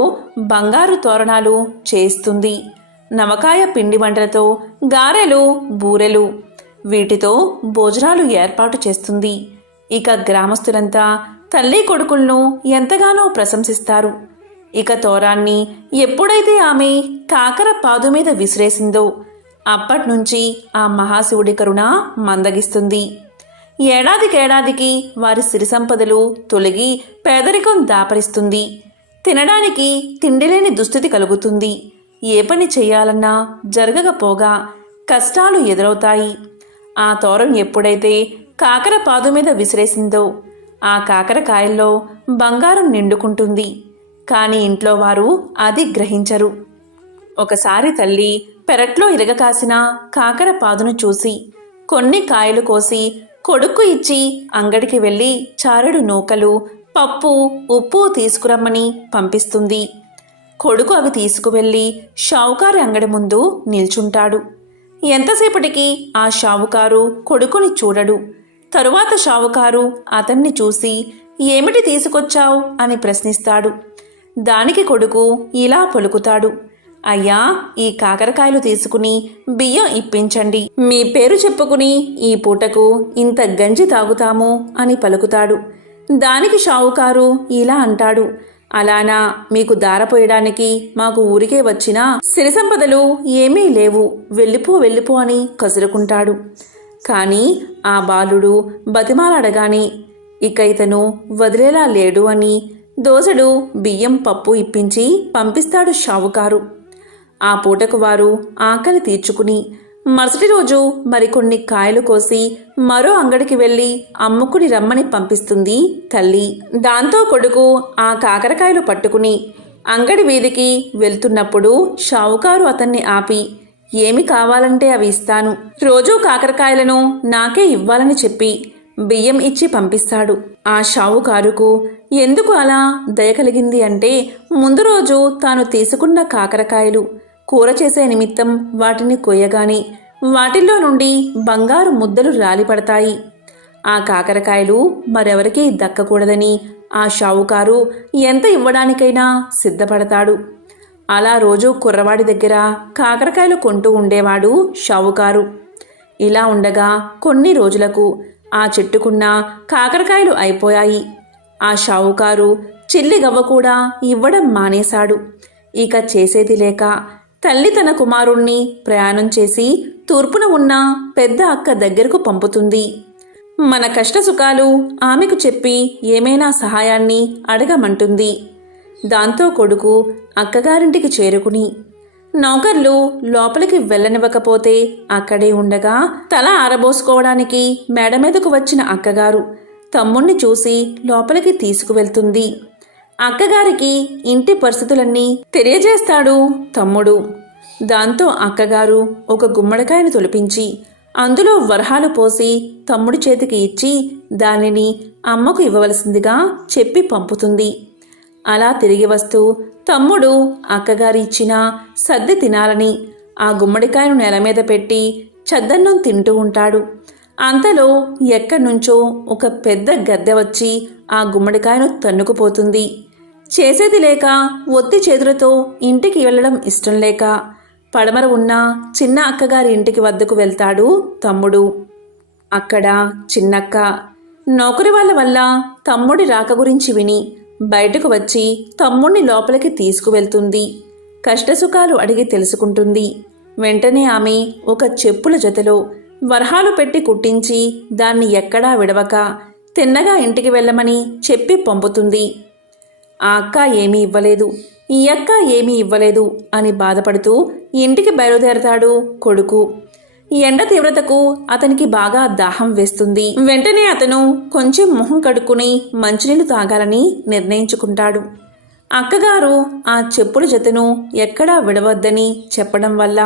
బంగారు తోరణాలు చేస్తుంది. నవకాయ పిండి వంటలతో గారెలు, బూరెలు, వీటితో భోజనాలు ఏర్పాటు చేస్తుంది. ఇక గ్రామస్తులంతా తల్లి కొడుకులను ఎంతగానో ప్రశంసిస్తారు. ఇక తోరాన్ని ఎప్పుడైతే ఆమె కాకరపాదు మీద విసిరేసిందో అప్పట్నుంచి ఆ మహాశివుడి కరుణ మందగిస్తుంది. ఏడాదికేడాదికి వారి సిరి సంపదలు తొలగి పేదరికం దాపరిస్తుంది. తినడానికి తిండిలేని దుస్థితి కలుగుతుంది. ఏ పని చేయాలన్నా జరగకపోగా కష్టాలు ఎదురవుతాయి. ఆ తోరం ఎప్పుడైతే కాకరపాదు మీద విసిరేసిందో ఆ కాకరకాయల్లో బంగారం నిండుకుంటుంది. కానీ ఇంట్లో వారు అది గ్రహించరు. ఒకసారి తల్లి పెరట్లో ఇరగకాసిన కాకరపాదును చూసి కొన్ని కాయలు కోసి కొడుకు ఇచ్చి అంగడికి వెళ్ళి చారెడు నూకలు, పప్పు, ఉప్పు తీసుకురమ్మని పంపిస్తుంది. కొడుకు అవి తీసుకువెళ్ళి షావుకారు అంగడి ముందు నిల్చుంటాడు. ఎంతసేపటికి ఆ షావుకారు కొడుకుని చూడడు. తరువాత షావుకారు అతన్ని చూసి ఏమిటి తీసుకొచ్చావు అని ప్రశ్నిస్తాడు. దానికి కొడుకు ఇలా పలుకుతాడు, అయ్యా, ఈ కాకరకాయలు తీసుకుని బియ్యం ఇప్పించండి. మీ పేరు చెప్పుకుని ఈ పూటకు ఇంత గంజి తాగుతాము అని పలుకుతాడు. దానికి షావుకారు ఇలా అంటాడు, అలానా, మీకు దారపోయడానికి మాకు ఊరికే వచ్చినా సిరి సంపదలు ఏమీ లేవు, వెళ్ళిపో అని కసురుకుంటాడు. కానీ ఆ బాలుడు బతిమాలాడగానే ఇక ఇతను వదిలేలా లేడు అని దోసెడు బియ్యం, పప్పు ఇప్పించి పంపిస్తాడు షావుకారు. ఆ పూటకు వారు ఆకలి తీర్చుకుని మరుసటి రోజు మరికొన్ని కాయలు కోసి మరో అంగడికి వెళ్ళి అమ్ముకుని రమ్మని పంపిస్తుంది తల్లి. దాంతో కొడుకు ఆ కాకరకాయలు పట్టుకుని అంగడి వీధికి వెళ్తున్నప్పుడు షావుకారు అతన్ని ఆపి, ఏమి కావాలంటే అవి ఇస్తాను, రోజూ కాకరకాయలను నాకే ఇవ్వాలని చెప్పి బియ్యం ఇచ్చి పంపిస్తాడు. ఆ షావుకారుకు ఎందుకు అలా దయ కలిగింది అంటే, ముందు రోజు తాను తీసుకున్న కాకరకాయలు కూర చేసే నిమిత్తం వాటిని కొయ్యగానే వాటిల్లో నుండి బంగారు ముద్దలు రాలిపడతాయి. ఆ కాకరకాయలు మరెవరికీ దక్కకూడదని ఆ షావుకారు ఎంత ఇవ్వడానికైనా సిద్ధపడతాడు. అలా రోజు కుర్రవాడి దగ్గర కాకరకాయలు కొంటూ ఉండేవాడు షావుకారు. ఇలా ఉండగా కొన్ని రోజులకు ఆ చెట్టుకున్న కాకరకాయలు అయిపోయాయి. ఆ షావుకారు చిల్లిగవ్వ కూడా ఇవ్వడం మానేశాడు. ఇక చేసేది లేక తల్లి తన కుమారుణ్ణి ప్రయాణం చేసి తూర్పున ఉన్న పెద్ద అక్క దగ్గరకు పంపుతుంది. మన కష్టసుఖాలు ఆమెకు చెప్పి ఏమైనా సహాయాన్ని అడగమంటుంది. దాంతో కొడుకు అక్కగారింటికి చేరుకుని నౌకర్లు లోపలికి వెళ్ళనివ్వకపోతే అక్కడే ఉండగా తల ఆరబోసుకోవడానికి మేడ మీదకు వచ్చిన అక్కగారు తమ్ముణ్ణి చూసి లోపలికి తీసుకువెళ్తుంది. అక్కగారికి ఇంటి పరిస్థితులన్నీ తెలియజేస్తాడు తమ్ముడు. దాంతో అక్కగారు ఒక గుమ్మడికాయను తొలిపించి అందులో వరహాలు పోసి తమ్ముడి చేతికి ఇచ్చి దానిని అమ్మకు ఇవ్వవలసిందిగా చెప్పి పంపుతుంది. అలా తిరిగి వస్తూ తమ్ముడు అక్కగారి ఇచ్చిన సద్ది తినాలని ఆ గుమ్మడికాయను నేల మీద పెట్టి చద్దన్నం తింటూ ఉంటాడు. అంతలో ఎక్కడ్నుంచో ఒక పెద్ద గద్దె వచ్చి ఆ గుమ్మడికాయను తన్నుకుపోతుంది. చేసేది లేక ఒత్తి చేతులతో ఇంటికి వెళ్ళడం ఇష్టం లేక పడమర ఉన్న చిన్న అక్కగారి ఇంటికి వద్దకు వెళ్తాడు తమ్ముడు. అక్కడ చిన్నక్క నౌకరి వాళ్ళ వల్ల తమ్ముడి రాక గురించి విని బయటకు వచ్చి తమ్ముణ్ణి లోపలికి తీసుకువెళ్తుంది. కష్టసుఖాలు అడిగి తెలుసుకుంటుంది. వెంటనే ఆమె ఒక చెప్పుల జతలో వరహాలు పెట్టి కుట్టించి దాన్ని ఎక్కడా విడవక తిన్నగా ఇంటికి వెళ్ళమని చెప్పి పంపుతుంది. ఆ అక్క ఏమీ ఇవ్వలేదు, ఈ అక్క ఏమీ ఇవ్వలేదు అని బాధపడుతూ ఇంటికి బయలుదేరతాడు కొడుకు. ఎండ తీవ్రతకు అతనికి బాగా దాహం వేస్తుంది. వెంటనే అతను కొంచెం మొహం కడుక్కుని మంచినీళ్లు తాగాలని నిర్ణయించుకుంటాడు. అక్కగారు ఆ చెప్పుల జతను ఎక్కడా విడవద్దని చెప్పడం వల్ల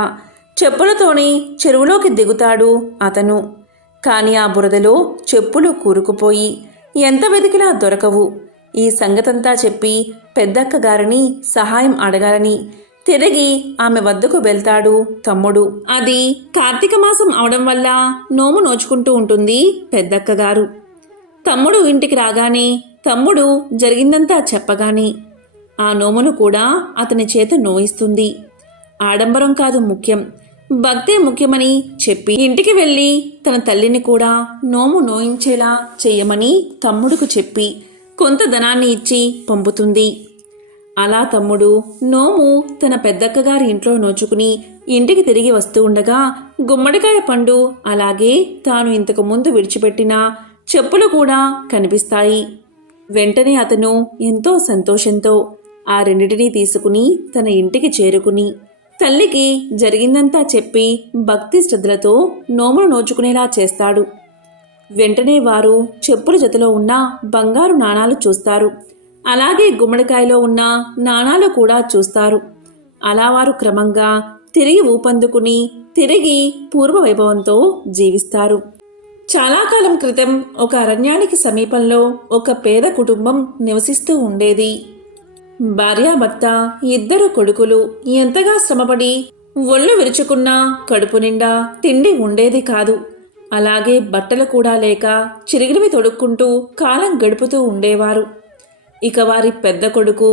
చెప్పులతోనే చెరువులోకి దిగుతాడు అతను. కాని ఆ బురదలో చెప్పులు కూరుకుపోయి ఎంత వెతికినా దొరకవు. ఈ సంగతంతా చెప్పి పెద్దక్క గారిని సహాయం అడగాలని తిరిగి ఆమె వద్దకు వెళ్తాడు తమ్ముడు. అది కార్తీక మాసం అవడం వల్ల నోము నోచుకుంటూ ఉంటుంది పెద్దక్క గారు. తమ్ముడు ఇంటికి రాగానే తమ్ముడు జరిగిందంతా చెప్పగానే ఆ నోమును కూడా అతని చేత నోయిస్తుంది. ఆడంబరం కాదు ముఖ్యం, భక్తే ముఖ్యమని చెప్పి ఇంటికి వెళ్ళి తన తల్లిని కూడా నోము నోయించేలా చెయ్యమని తమ్ముడుకు చెప్పి కొంత ధనాన్ని ఇచ్చి పంపుతుంది. అలా తమ్ముడు నోము తన పెద్దక్కగారి ఇంట్లో నోచుకుని ఇంటికి తిరిగి వస్తూ ఉండగా గుమ్మడికాయ పండు అలాగే తాను ఇంతకు ముందు విడిచిపెట్టిన చెప్పులు కూడా కనిపిస్తాయి. వెంటనే అతను ఎంతో సంతోషంతో ఆ రెండిటినీ తీసుకుని తన ఇంటికి చేరుకుని తల్లికి జరిగిందంతా చెప్పి భక్తి శ్రద్ధలతో నోమును నోచుకునేలా చేస్తాడు. వెంటనే వారు చెప్పుల జతలో ఉన్న బంగారు నాణాలు చూస్తారు. అలాగే గుమ్మడికాయలో ఉన్న నాణాలు కూడా చూస్తారు. అలా వారు క్రమంగా తిరిగి ఊపందుకుని తిరిగి పూర్వ వైభవంతో జీవిస్తారు. చాలా కాలం క్రితం ఒక అరణ్యానికి సమీపంలో ఒక పేద కుటుంబం నివసిస్తూ ఉండేది. భార్యాభర్త, 2 కొడుకులు. ఎంతగా శ్రమపడి ఒళ్ళు విరుచుకున్నా కడుపు నిండా తిండి ఉండేది కాదు. అలాగే బట్టలు కూడా లేక చిరిగినవి తొడుక్కుంటూ కాలం గడుపుతూ ఉండేవారు. ఇక వారి పెద్ద కొడుకు,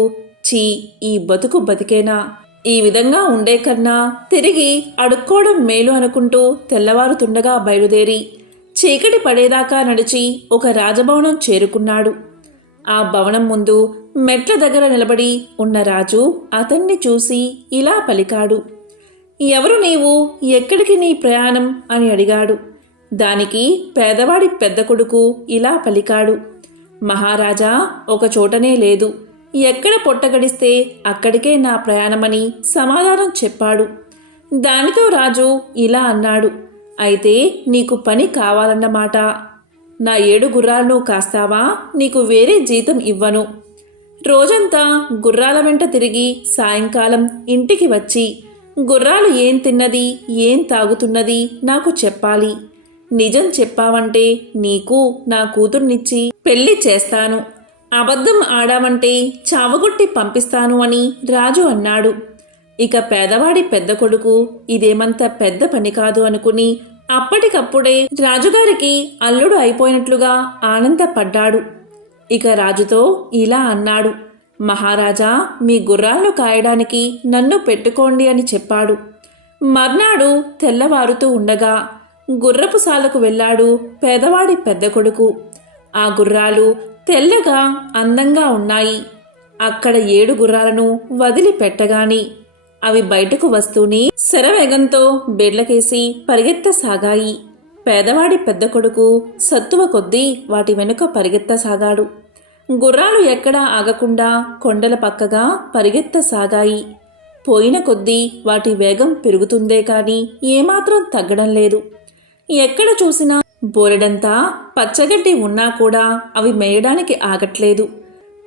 చీ, ఈ బతుకు బతికేనా, ఈ విధంగా ఉండే కన్నా తిరిగి అడుక్కోవడం మేలు అనుకుంటూ తెల్లవారుతుండగా బయలుదేరి చీకటి పడేదాకా నడిచి ఒక రాజభవనం చేరుకున్నాడు. ఆ భవనం ముందు మెట్ల దగ్గర నిలబడి ఉన్న రాజు అతన్ని చూసి ఇలా పలికాడు. ఎవరు నీవు, ఎక్కడికి నీ ప్రయాణం అని అడిగాడు. దానికి పేదవాడి పెద్ద కొడుకు ఇలా పలికాడు. మహారాజా, ఒక చోటనే లేదు, ఎక్కడ పొట్టగడిస్తే అక్కడికే నా ప్రయాణమని సమాధానం చెప్పాడు. దానితో రాజు ఇలా అన్నాడు. అయితే నీకు పని కావాలన్నమాట. నా 7 గుర్రాలను కాస్తావా? నీకు వేరే జీతం ఇవ్వను. రోజంతా గుర్రాల వెంట తిరిగి సాయంకాలం ఇంటికి వచ్చి గుర్రాలు ఏం తిన్నది, ఏం తాగుతున్నది నాకు చెప్పాలి. నిజం చెప్పావంటే నీకు నా కూతుర్నిచ్చి పెళ్లి చేస్తాను, అబద్ధం ఆడావంటే చావగొట్టి పంపిస్తాను అని రాజు అన్నాడు. ఇక పేదవాడి పెద్ద కొడుకు ఇదేమంత పెద్ద పని కాదు అనుకుని అప్పటికప్పుడే రాజుగారికి అల్లుడు అయిపోయినట్లుగా ఆనందపడ్డాడు. ఇక రాజుతో ఇలా అన్నాడు. మహారాజా, మీ గుర్రాలను కాయడానికి నన్ను పెట్టుకోండి అని చెప్పాడు. మర్నాడు తెల్లవారుతూ ఉండగా గుర్రపు సాలకు వెళ్ళాడు పేదవాడి పెద్ద కొడుకు. ఆ గుర్రాలు తెల్లగా అందంగా ఉన్నాయి. అక్కడ 7 గుర్రాలను వదిలిపెట్టగాని అవి బయటకు వస్తూనే శరవేగంతో బెడ్లకేసి పరిగెత్తసాగాయి. పేదవాడి పెద్ద కొడుకు సత్తువ కొద్దీ వాటి వెనుక పరిగెత్తసాగాడు. గుర్రాలు ఎక్కడా ఆగకుండా కొండల పక్కగా పరిగెత్తసాగాయి. పోయిన కొద్దీ వాటి వేగం పెరుగుతుందే కాని ఏమాత్రం తగ్గడం లేదు. ఎక్కడ చూసినా బోరెడంతా పచ్చగడ్డి ఉన్నా కూడా అవి మేయడానికి ఆగట్లేదు.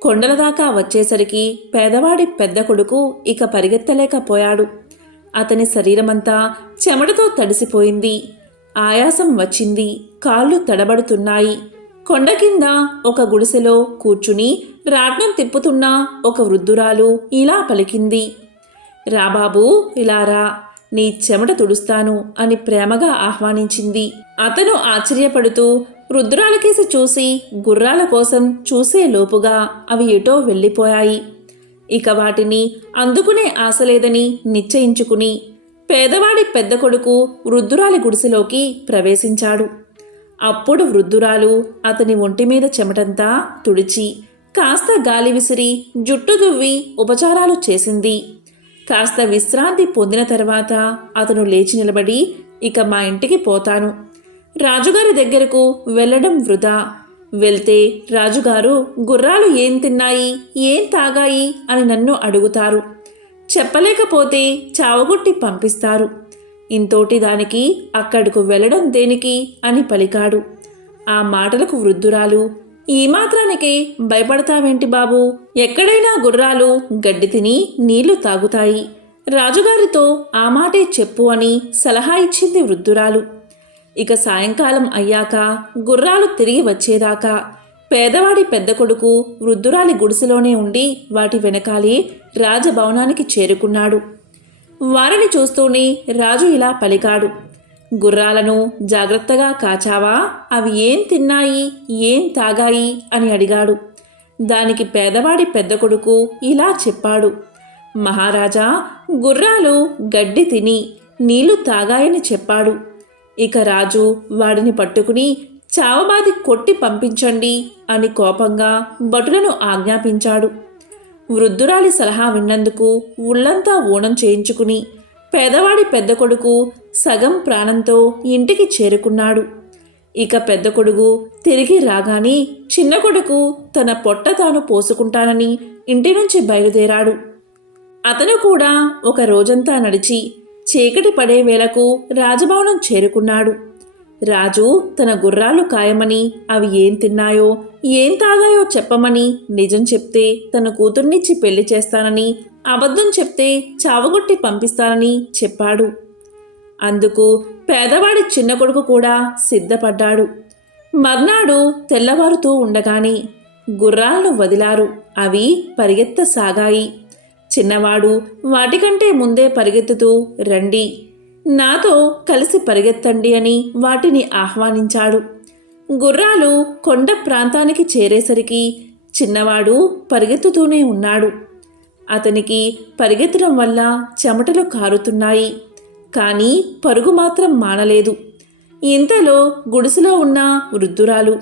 కొండల దాకా వచ్చేసరికి పేదవాడి పెద్ద కొడుకు ఇక పరిగెత్తలేకపోయాడు. అతని శరీరమంతా చెమటతో తడిసిపోయింది. ఆయాసం వచ్చింది. కాళ్ళు తడబడుతున్నాయి. కొండ కింద ఒక గుడిసెలో కూర్చుని రాట్నం తిప్పుతున్న ఒక వృద్ధురాలు ఇలా పలికింది. రాబాబూ, ఇలా రా, నీ చెమట తుడుస్తాను అని ప్రేమగా ఆహ్వానించింది. అతను ఆశ్చర్యపడుతూ వృద్ధురాలకేసి చూసి గుర్రాల కోసం చూసే లోపుగా అవి ఎటో వెళ్ళిపోయాయి. ఇక వాటిని అందుకునే ఆశ లేదని నిశ్చయించుకుని పేదవాడి పెద్ద కొడుకు వృద్ధురాలి గుడిసెలోకి ప్రవేశించాడు. అప్పుడు వృద్ధురాలు అతని ఒంటి మీద చెమటంతా తుడిచి కాస్త గాలి విసిరి జుట్టు దువ్వి ఉపచారాలు చేసింది. కాస్త విశ్రాంతి పొందిన తర్వాత అతను లేచి నిలబడి, ఇక మా ఇంటికి పోతాను, రాజుగారి దగ్గరకు వెళ్ళడం వృధా. వెళ్తే రాజుగారు గుర్రాలు ఏం తిన్నాయి, ఏం తాగాయి అని నన్ను అడుగుతారు. చెప్పలేకపోతే చావగొట్టి పంపిస్తారు. ఇంతోటి దానికి అక్కడకు వెళ్ళడం దేనికి అని పలికాడు. ఆ మాటలకు వృద్ధురాలు, ఈ మాత్రానికే భయపడతావేంటి బాబు? ఎక్కడైనా గుర్రాలు గడ్డి తిని నీళ్లు తాగుతాయి. రాజుగారితో ఆ మాటే చెప్పు అని సలహా ఇచ్చింది వృద్ధురాలు. ఇక సాయంకాలం అయ్యాక గుర్రాలు తిరిగి వచ్చేదాకా పేదవాడి పెద్ద కొడుకు వృద్ధురాలి గుడిసెలోనే ఉండి వాటి వెనకాలే రాజభవనానికి చేరుకున్నాడు. వారిని చూస్తూనే రాజు ఇలా పలికాడు. గుర్రాలను జాగ్రత్తగా కాచావా? అవి ఏం తిన్నాయి, ఏం తాగాయి అని అడిగాడు. దానికి పేదవాడి పెద్ద కొడుకు ఇలా చెప్పాడు. మహారాజా, గుర్రాలు గడ్డి తిని నీళ్లు తాగాయని చెప్పాడు. ఇక రాజు వాడిని పట్టుకుని చావబాది కొట్టి పంపించండి అని కోపంగా భటులను ఆజ్ఞాపించాడు. వృద్ధురాలి సలహా విన్నందుకు ఉళ్ళంతా ఊనం చేయించుకుని పేదవాడి పెద్ద కొడుకు సగం ప్రాణంతో ఇంటికి చేరుకున్నాడు. ఇక పెద్ద కొడుకు తిరిగి రాగానే చిన్న కొడుకు తన పొట్ట తాను పోసుకుంటానని ఇంటి నుంచి బయలుదేరాడు. అతను కూడా ఒక రోజంతా నడిచి చీకటి పడే వేళకు రాజభవనం చేరుకున్నాడు. రాజు తన గుర్రాలు కాయమని అవి ఏం తిన్నాయో ఏం తాగాయో చెప్పమని నిజం చెప్తే తన కూతుర్నిచ్చి పెళ్లి చేస్తానని, అబద్ధం చెప్తే చావగొట్టి పంపిస్తానని చెప్పాడు. అందుకు పేదవాడి చిన్న కొడుకు కూడా సిద్ధపడ్డాడు. మర్నాడు తెల్లవారుతూ ఉండగానే గుర్రాలను వదిలారు. అవి పరిగెత్తసాగాయి. చిన్నవాడు వాటికంటే ముందే పరిగెత్తుతూ రండి, నాతో కలిసి పరిగెత్తండి అని వాటిని ఆహ్వానించాడు. గుర్రాలు కొండ ప్రాంతానికి చేరేసరికి చిన్నవాడు పరిగెత్తుతూనే ఉన్నాడు. అతనికి పరిగెత్తడం వల్ల చెమటలు కారుతున్నాయి, కానీ పరుగు మాత్రం మానలేదు. ఇంతలో గుడిసెలో ఉన్న వృద్ధురాలు,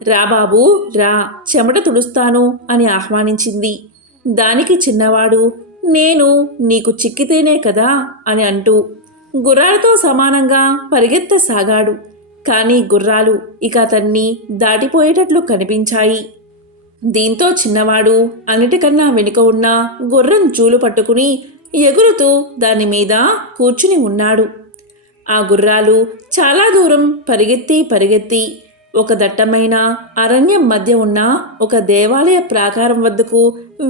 రా బాబూ రా, చెమట తుడుస్తాను అని ఆహ్వానించింది. దానికి చిన్నవాడు, నేను నీకు చిక్కితేనే కదా అని అంటూ గుర్రాలతో సమానంగా పరిగెత్తసాగాడు. కానీ గుర్రాలు ఇక అతన్ని దాటిపోయేటట్లు కనిపించాయి. దీంతో చిన్నవాడు అన్నిటికన్నా వెనుక ఉన్న గుర్రం జూలు పట్టుకుని ఎగురుతూ దాని మీద కూర్చుని ఉన్నాడు. ఆ గుర్రాలు చాలా దూరం పరిగెత్తి ఒక దట్టమైన అరణ్యం మధ్య ఉన్న ఒక దేవాలయ ప్రాకారం వద్దకు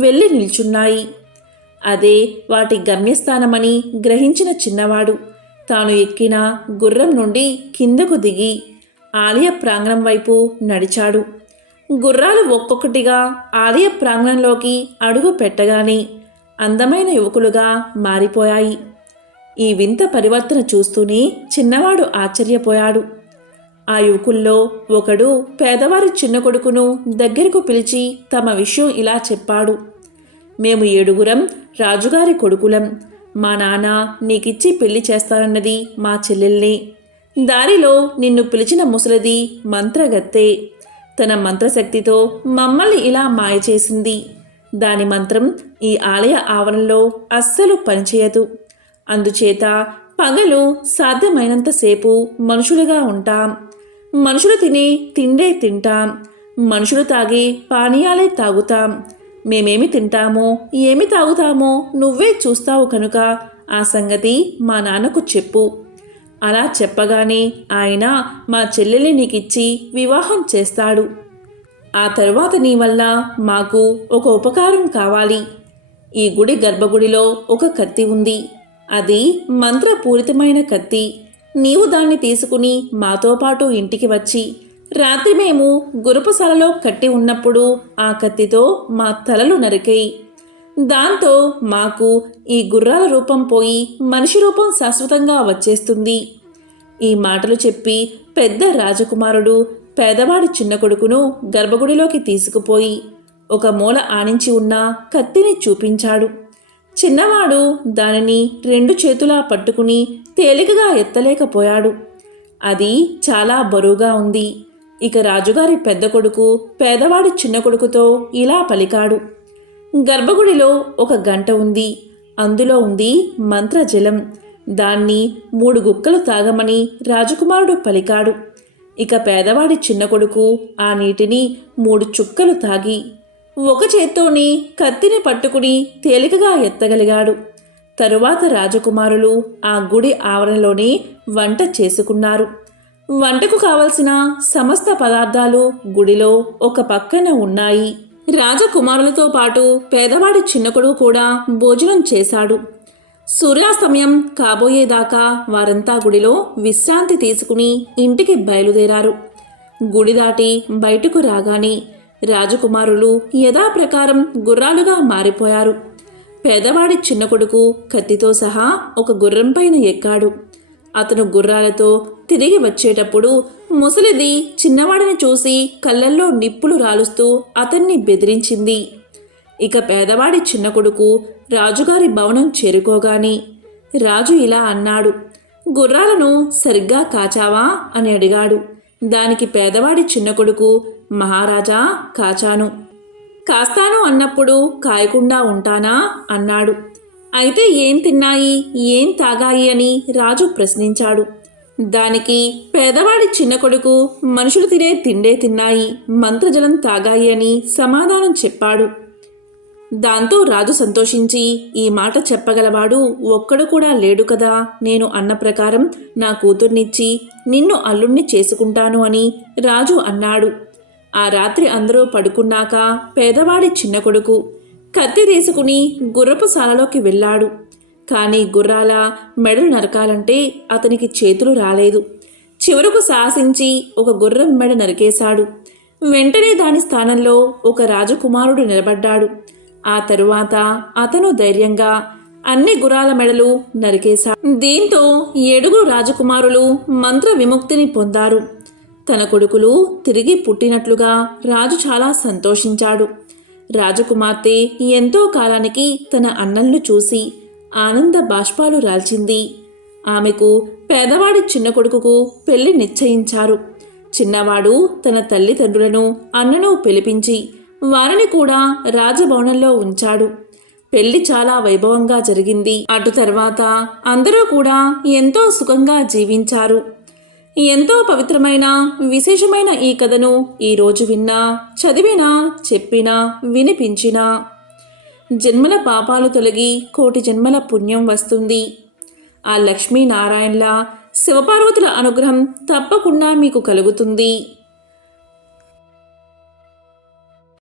వెళ్ళి నిల్చున్నాయి. అదే వాటి గమ్యస్థానమని గ్రహించిన చిన్నవాడు తాను ఎక్కిన గుర్రం నుండి కిందకు దిగి ఆలయ ప్రాంగణం వైపు నడిచాడు. గుర్రాలు ఒక్కొక్కటిగా ఆలయ ప్రాంగణంలోకి అడుగు పెట్టగానే అందమైన యువకులుగా మారిపోయాయి. ఈ వింత పరివర్తన చూస్తూనే చిన్నవాడు ఆశ్చర్యపోయాడు. ఆ యువకుల్లో ఒకడు పేదవారి చిన్న కొడుకును దగ్గరకు పిలిచి తమ విషయం ఇలా చెప్పాడు. మేము 7 రాజుగారి కొడుకులం. మా నాన్న నీకిచ్చి పెళ్లి చేస్తానన్నది మా చెల్లెల్ని. దారిలో నిన్ను పిలిచిన ముసలిది మంత్రగత్తె. తన మంత్రశక్తితో మమ్మల్ని ఇలా మాయ చేసింది. దాని మంత్రం ఈ ఆలయ ఆవరణలో అస్సలు పనిచేయదు. అందుచేత పగలు సాధ్యమైనంతసేపు మనుషులుగా ఉంటాం. మనుషులు తినే తిండే తింటాం. మనుషులు తాగే పానీయాలే తాగుతాం. మేమేమి తింటామో ఏమి తాగుతామో నువ్వే చూస్తావు కనుక ఆ సంగతి మా నాన్నకు చెప్పు. అలా చెప్పగానే ఆయన మా చెల్లెల్ని నీకిచ్చి వివాహం చేస్తాడు. ఆ తరువాత నీ వల్ల మాకు ఒక ఉపకారం కావాలి. ఈ గుడి గర్భగుడిలో ఒక కత్తి ఉంది. అది మంత్రపూరితమైన కత్తి. నీవు దాన్ని తీసుకుని మాతో పాటు ఇంటికి వచ్చి రాత్రి మేము గురుపుశాలలో కట్టి ఉన్నప్పుడు ఆ కత్తితో మా తలలు నరికేయి. దాంతో మాకు ఈ గుర్రాల రూపం పోయి మనిషి రూపం శాశ్వతంగా వచ్చేస్తుంది. ఈ మాటలు చెప్పి పెద్ద రాజకుమారుడు పేదవాడి చిన్న కొడుకును గర్భగుడిలోకి తీసుకుపోయి ఒక మూల ఆనించి ఉన్న కత్తిని చూపించాడు. చిన్నవాడు దానిని 2 చేతులా పట్టుకుని తేలికగా ఎత్తలేకపోయాడు. అది చాలా బరువుగా ఉంది. ఇక రాజుగారి పెద్ద కొడుకు పేదవాడి చిన్న కొడుకుతో ఇలా పలికాడు. గర్భగుడిలో ఒక గంట ఉంది. అందులో ఉంది మంత్రజలం. దాన్ని 3 గుక్కలు తాగమని రాజకుమారుడు పలికాడు. ఇక పేదవాడి చిన్న కొడుకు ఆ నీటిని 3 చుక్కలు తాగి ఒక చేత్తోని కత్తిని పట్టుకుని తేలికగా ఎత్తగలిగాడు. తరువాత రాజకుమారులు ఆ గుడి ఆవరణలోనే వంట చేసుకున్నారు. వంటకు కావలసిన సమస్త పదార్థాలు గుడిలో ఒక పక్కన ఉన్నాయి. రాజకుమారులతో పాటు పేదవాడి చిన్న కొడుకు కూడా భోజనం చేశాడు. సూర్యాస్తమయం కాబోయేదాకా వారంతా గుడిలో విశ్రాంతి తీసుకుని ఇంటికి బయలుదేరారు. గుడి దాటి బయటకు రాగానే రాజకుమారులు యథాప్రకారం గుర్రాలుగా మారిపోయారు. పేదవాడి చిన్న కొడుకు కత్తితో సహా ఒక గుర్రం పైన ఎక్కాడు. అతను గుర్రాలతో తిరిగి వచ్చేటప్పుడు ముసలిది చిన్నవాడిని చూసి కళ్ళల్లో నిప్పులు రాలుస్తూ అతన్ని బెదిరించింది. ఇక పేదవాడి చిన్న కొడుకు రాజుగారి భవనం చేరుకోగాని రాజు ఇలా అన్నాడు, గుర్రాలను సరిగ్గా కాచావా అని అడిగాడు. దానికి పేదవాడి చిన్న కొడుకు, మహారాజా కాచాను. కాస్తాను అన్నప్పుడు కాయకుండా ఉంటానా అన్నాడు. అయితే ఏం తిన్నాయి, ఏం తాగాయి అని రాజు ప్రశ్నించాడు. దానికి పేదవాడి చిన్న కొడుకు, మనుషులు తినే తిండే తిన్నాయి, మంత్రజలం తాగాయి అని సమాధానం చెప్పాడు. దాంతో రాజు సంతోషించి, ఈ మాట చెప్పగలవాడు ఒక్కడు కూడా లేడు కదా, నేను అన్న ప్రకారం నా కూతుర్నిచ్చి నిన్ను అల్లుణ్ణి చేసుకుంటాను అని రాజు అన్నాడు. ఆ రాత్రి అందరూ పడుకున్నాక పేదవాడి చిన్న కొడుకు కత్తి తీసుకుని గుర్రపు శాలలోకి వెళ్ళాడు. కానీ గుర్రాల మెడలు నరకాలంటే అతనికి చేతులు రాలేదు. చివరకు సాహసించి ఒక గుర్రం మెడ నరికేశాడు. వెంటనే దాని స్థానంలో ఒక రాజకుమారుడు నిలబడ్డాడు. ఆ తరువాత అతను ధైర్యంగా అన్ని గుర్రాల మెడలు నరికేశాడు. దీంతో 7 రాజకుమారులు మంత్ర విముక్తిని పొందారు. తన కొడుకులు తిరిగి పుట్టినట్లుగా రాజు చాలా సంతోషించాడు. రాజకుమార్తె ఎంతో కాలానికి తన అన్నలను చూసి ఆనంద బాష్పాలు రాల్చింది. ఆమెకు పేదవాడి చిన్న కొడుకుకు పెళ్లి నిశ్చయించారు. చిన్నవాడు తన తల్లిదండ్రులను అన్నను పిలిపించి వారిని కూడా రాజభవనంలో ఉంచాడు. పెళ్లి చాలా వైభవంగా జరిగింది. అటు తర్వాత అందరూ కూడా ఎంతో సుఖంగా జీవించారు. ఎంతో పవిత్రమైన విశేషమైన ఈ కథను ఈరోజు విన్నా, చదివినా, చెప్పినా, వినిపించినా జన్మల పాపాలు తొలగి కోటి జన్మల పుణ్యం వస్తుంది. ఆ లక్ష్మీనారాయణల శివపార్వతుల అనుగ్రహం తప్పకుండా మీకు కలుగుతుంది.